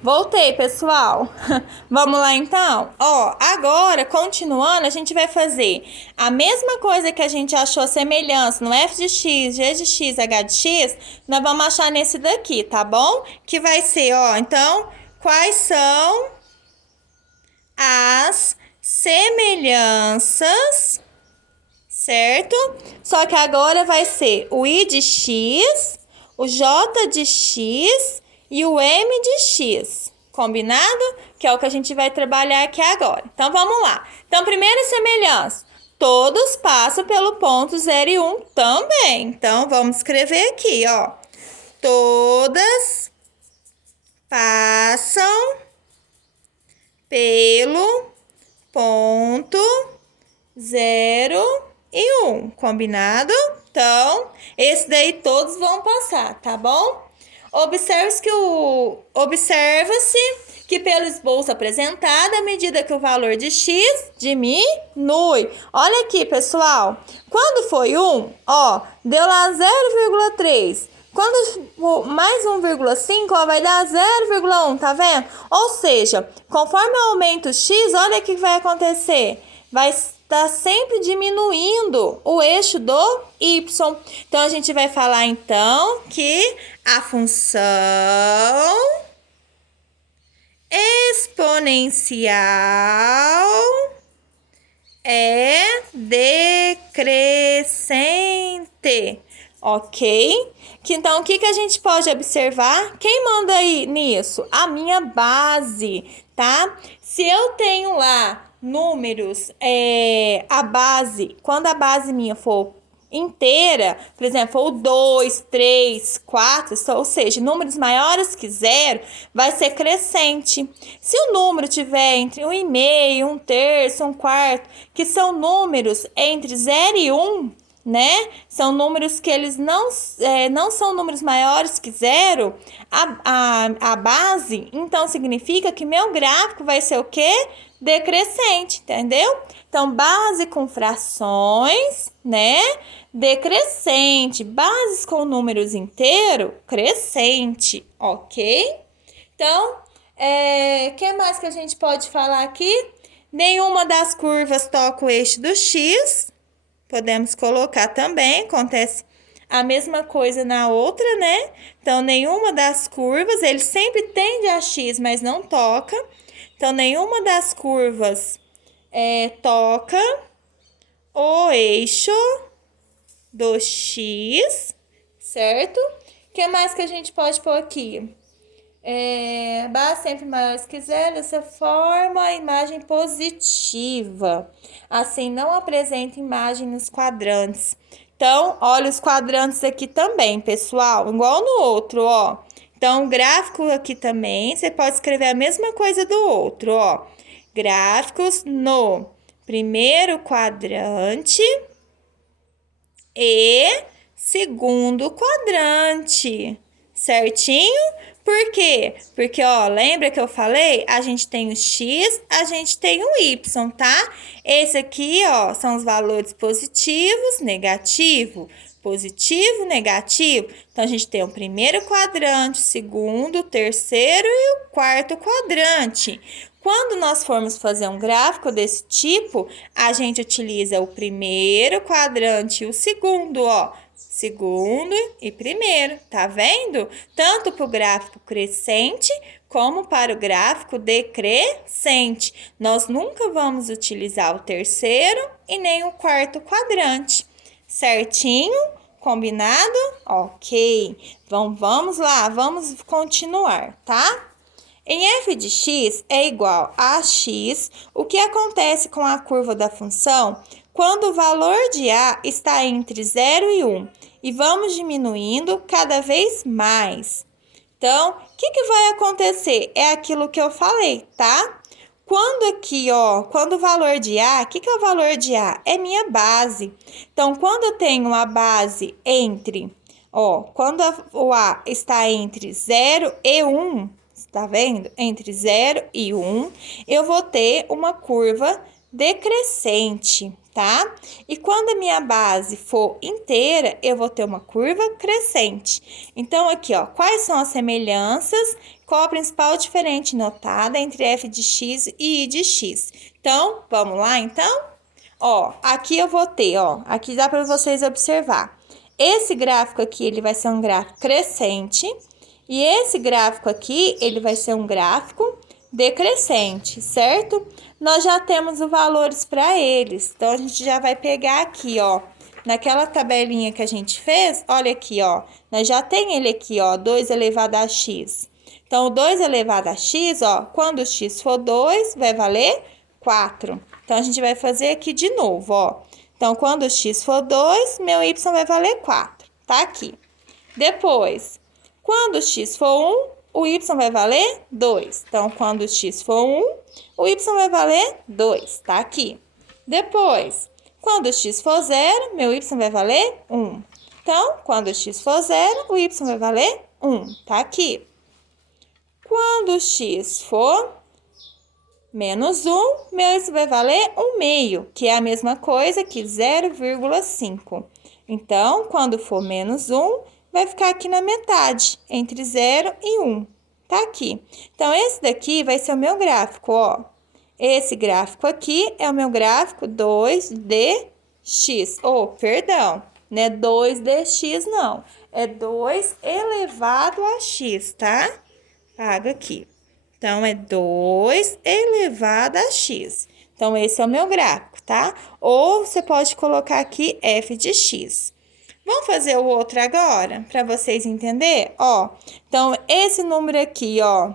Voltei, pessoal. Vamos lá, então? Ó, agora, continuando, a gente vai fazer a mesma coisa que a gente achou semelhança no f de x, g de x, h de x, nós vamos achar nesse daqui, tá bom? Que vai ser, ó, então, quais são as semelhanças, certo? Só que agora vai ser o i de x, o j de x e o m de x, combinado? Que é o que a gente vai trabalhar aqui agora. Então, vamos lá. Então, primeira semelhança, todos passam pelo ponto 0 e 1 também. Então, vamos escrever aqui, ó. Todas passam pelo ponto 0 e 1, combinado? Então, esse daí todos vão passar, tá bom? Observa-se que pelo esboço apresentado, à medida que o valor de x diminui. Olha aqui, pessoal. Quando foi 1, ó, deu lá 0,3. Quando for mais 1,5, ó, vai dar 0,1, tá vendo? Ou seja, conforme aumenta o x, olha o que vai acontecer. Vai estar sempre diminuindo o eixo do y. Então, a gente vai falar, então, que a função exponencial é decrescente, ok? Então, o que a gente pode observar? Quem manda aí nisso? A minha base, tá? Se eu tenho lá números, a base, quando a base minha for inteira, por exemplo, for 2, 3, 4, ou seja, números maiores que 0, vai ser crescente. Se o número tiver entre 1,5, 1/3, 1/4, que são números entre 0 e 1, né? São números que eles não são números maiores que 0, a base, então significa que meu gráfico vai ser o quê? Decrescente, entendeu? Então, base com frações, né? Decrescente. Bases com números inteiros, crescente, ok? Então, que mais que a gente pode falar aqui? Nenhuma das curvas toca o eixo do x. Podemos colocar também, acontece a mesma coisa na outra, né? Então, nenhuma das curvas, ele sempre tende a x, mas não toca. Então, nenhuma das curvas toca o eixo do x, certo? O que mais que a gente pode pôr aqui? Base sempre maior que 0, dessa forma, a imagem positiva. Assim, não apresenta imagem nos quadrantes. Então, olha os quadrantes aqui também, pessoal, igual no outro, ó. Então, o gráfico aqui também, você pode escrever a mesma coisa do outro, ó. Gráficos no primeiro quadrante e segundo quadrante, certinho? Por quê? Porque, ó, lembra que eu falei? A gente tem o x, a gente tem o y, tá? Esse aqui, ó, são os valores positivos, negativo, positivo, negativo. Então, a gente tem o primeiro quadrante, o segundo, o terceiro e o quarto quadrante. Quando nós formos fazer um gráfico desse tipo, a gente utiliza o primeiro quadrante e o segundo, ó. Segundo e primeiro, tá vendo? Tanto para o gráfico crescente como para o gráfico decrescente. Nós nunca vamos utilizar o terceiro e nem o quarto quadrante. Certinho? Combinado? Ok. Então, vamos lá, vamos continuar, tá? Em f de x é igual a x, o que acontece com a curva da função quando o valor de a está entre 0 e 1 e vamos diminuindo cada vez mais. Então, o que vai acontecer? É aquilo que eu falei, tá? Quando aqui, ó, quando o valor de a, o que é o valor de a? É minha base. Então, quando eu tenho a base entre, ó, quando o a está entre 0 e 1, tá vendo? Entre 0 e 1, eu vou ter uma curva decrescente, tá? E quando a minha base for inteira, eu vou ter uma curva crescente. Então, aqui, ó, quais são as semelhanças? Qual a principal diferença notada entre f de x e y de x? Então, vamos lá, então? Ó, aqui eu vou ter, ó, aqui dá para vocês observar. Esse gráfico aqui, ele vai ser um gráfico crescente. E esse gráfico aqui, ele vai ser um gráfico decrescente, certo? Nós já temos os valores para eles. Então, a gente já vai pegar aqui, ó, naquela tabelinha que a gente fez, olha aqui, ó, nós já tem ele aqui, ó, 2 elevado a x. Então, o 2 elevado a x, ó, quando o x for 2, vai valer 4. Então, a gente vai fazer aqui de novo, ó. Então, quando o x for 2, meu y vai valer 4, tá aqui. Depois, quando o x for 1, o y vai valer 2. Então, quando o x for 1, o y vai valer 2, tá aqui. Depois, quando o x for 0, meu y vai valer 1. Então, quando o x for 0, o y vai valer 1, tá aqui. Quando o x for menos 1, meu y vai valer 1 meio, que é a mesma coisa que 0,5. Então, quando for menos 1, vai ficar aqui na metade, entre 0 e 1. Tá aqui. Então, esse daqui vai ser o meu gráfico, ó. Esse gráfico aqui é o meu gráfico 2dx. Oh, perdão, não é 2dx, não. É 2 elevado a x, tá? Paga aqui. Então, é 2 elevado a x. Então, esse é o meu gráfico, tá? Ou você pode colocar aqui f de x. Vamos fazer o outro agora, para vocês entenderem? Ó, então, esse número aqui, ó,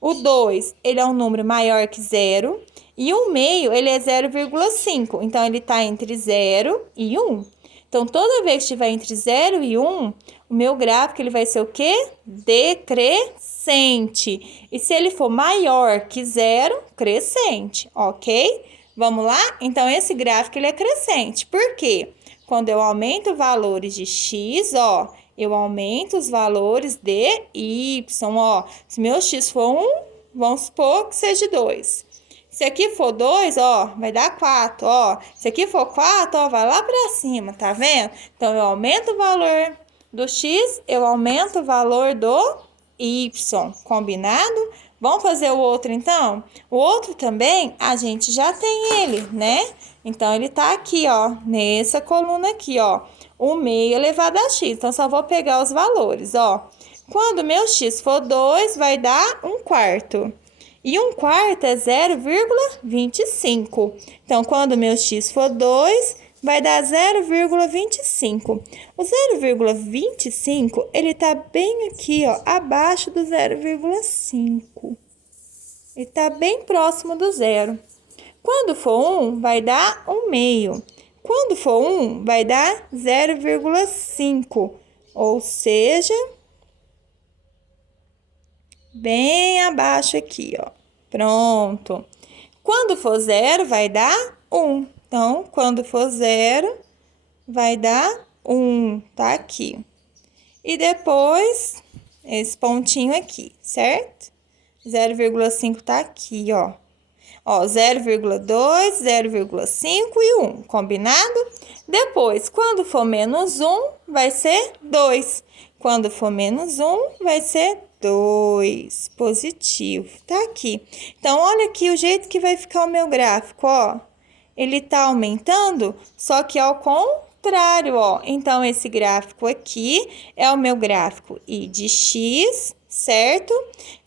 o 2, ele é um número maior que 0. E o meio, ele é 0,5. Então, ele está entre 0 e 1. Então, toda vez que estiver entre 0 e 1, o meu gráfico ele vai ser o quê? Decrescente. E se ele for maior que 0, crescente, ok? Vamos lá? Então, esse gráfico ele é crescente. Por quê? Quando eu aumento valores de x, ó, eu aumento os valores de y, ó. Se meu x for 1, vamos supor que seja 2. Se aqui for 2, ó, vai dar 4, ó. Se aqui for 4, ó, vai lá para cima, tá vendo? Então, eu aumento o valor do x, eu aumento o valor do y, combinado? Vamos fazer o outro, então? O outro também, a gente já tem ele, né? Então, ele tá aqui, ó, nessa coluna aqui, ó. 1 meio elevado a x. Então, só vou pegar os valores, ó. Quando meu x for 2, vai dar 1 quarto. E 1 quarto é 0,25. Então, quando meu x for 2, vai dar 0,25. O 0,25, ele tá bem aqui, ó, abaixo do 0,5. Ele tá bem próximo do zero. Quando for 1, vai dar 1 meio. Quando for 1, vai dar 0,5. Ou seja, bem abaixo aqui, ó. Pronto. Quando for 0, vai dar 1. Então, quando for 0, vai dar 1, tá aqui. E depois, esse pontinho aqui, certo? 0,5 tá aqui, ó. Ó, 0,2, 0,5 e 1, combinado? Depois, quando for menos 1, vai ser 2. Quando for menos 1, vai ser 2, positivo, tá aqui. Então, olha aqui o jeito que vai ficar o meu gráfico, ó. Ele tá aumentando, só que ao contrário, ó. Então, esse gráfico aqui é o meu gráfico I de x, certo?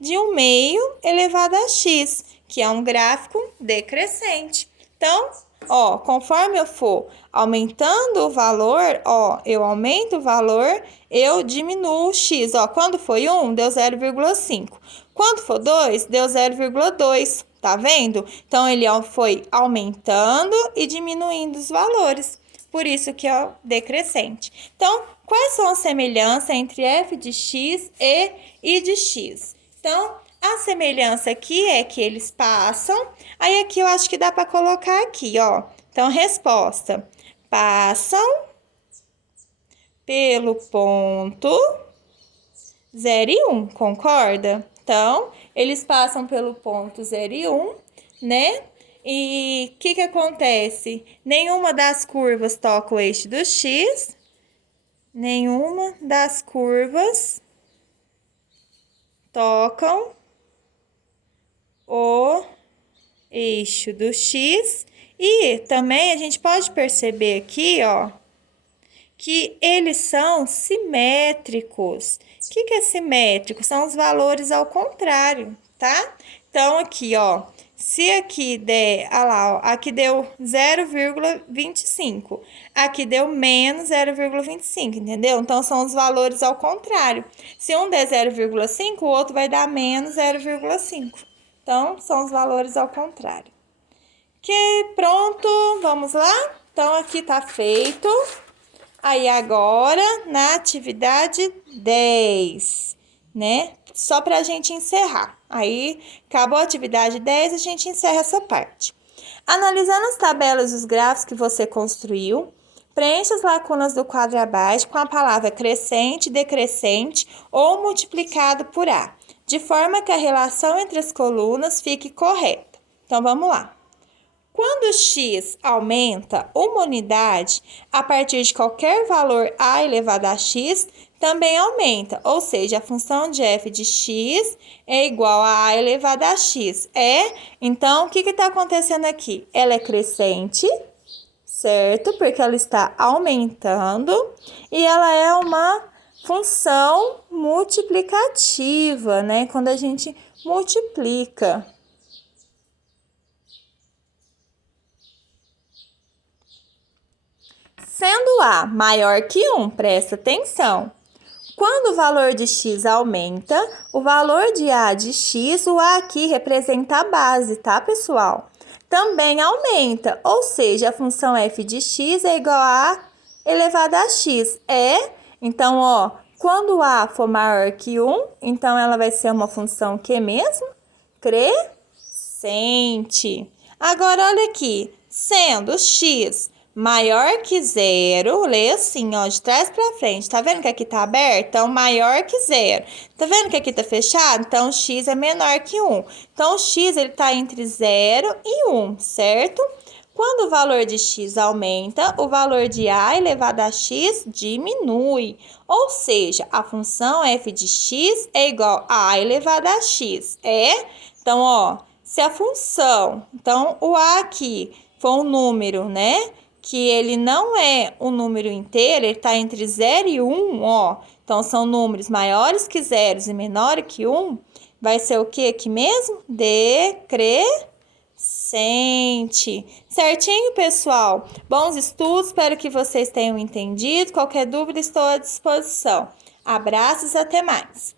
De 1 meio elevado a x, que é um gráfico decrescente. Então, ó, conforme eu for aumentando o valor, ó, eu aumento o valor, eu diminuo o x, ó. Quando foi 1, deu 0,5. Quando for 2, deu 0,2, tá vendo? Então, ele foi aumentando e diminuindo os valores. Por isso que é o decrescente. Então, quais são as semelhanças entre f de x e I de x? Então, a semelhança aqui é que eles passam. Aí, aqui eu acho que dá para colocar aqui, ó. Então, resposta. Passam pelo ponto 0 e 1, concorda? Então, eles passam pelo ponto 0 e 1, né? E o que acontece? Nenhuma das curvas toca o eixo do x. Nenhuma das curvas tocam o eixo do x. E também a gente pode perceber aqui, ó, que eles são simétricos. O que é simétrico? São os valores ao contrário, tá? Então, aqui, ó, se aqui der, olha lá, ó, aqui deu 0,25, aqui deu menos 0,25, entendeu? Então, são os valores ao contrário. Se um der 0,5, o outro vai dar menos 0,5. Então, são os valores ao contrário. Ok, pronto, vamos lá? Então, aqui tá feito. Aí, agora, na atividade 10, né? Só pra gente encerrar. Aí, acabou a atividade 10, a gente encerra essa parte. Analisando as tabelas e os gráficos que você construiu, preencha as lacunas do quadro abaixo com a palavra crescente, decrescente ou multiplicado por A, de forma que a relação entre as colunas fique correta. Então, vamos lá. Quando x aumenta uma unidade a partir de qualquer valor a elevado a x, também aumenta, ou seja, a função de f de x é igual a elevado a x. Então, o que está acontecendo aqui? Ela é crescente, certo? Porque ela está aumentando e ela é uma função multiplicativa, né? Quando a gente multiplica. Sendo A maior que 1, presta atenção. Quando o valor de x aumenta, o valor de A de x, o A aqui representa a base, tá, pessoal? Também aumenta, ou seja, a função f de x é igual a elevado a x. Então, ó, quando A for maior que 1, então ela vai ser uma função que mesmo? Crescente. Agora, olha aqui, sendo x maior que 0, lê assim, ó, de trás para frente. Tá vendo que aqui tá aberto? Então, maior que 0. Tá vendo que aqui tá fechado? Então, x é menor que 1. Então, o x, ele tá entre 0 e 1, certo? Quando o valor de x aumenta, o valor de a elevado a x diminui. Ou seja, a função f de x é igual a elevado a x. Então, ó, se a função, então, o a aqui for um número, né? Que ele não é um número inteiro, ele está entre 0 e 1, ó. Então, são números maiores que 0 e menores que 1. Vai ser o que aqui mesmo? Decrescente. Certinho, pessoal? Bons estudos, espero que vocês tenham entendido. Qualquer dúvida, estou à disposição. Abraços, até mais.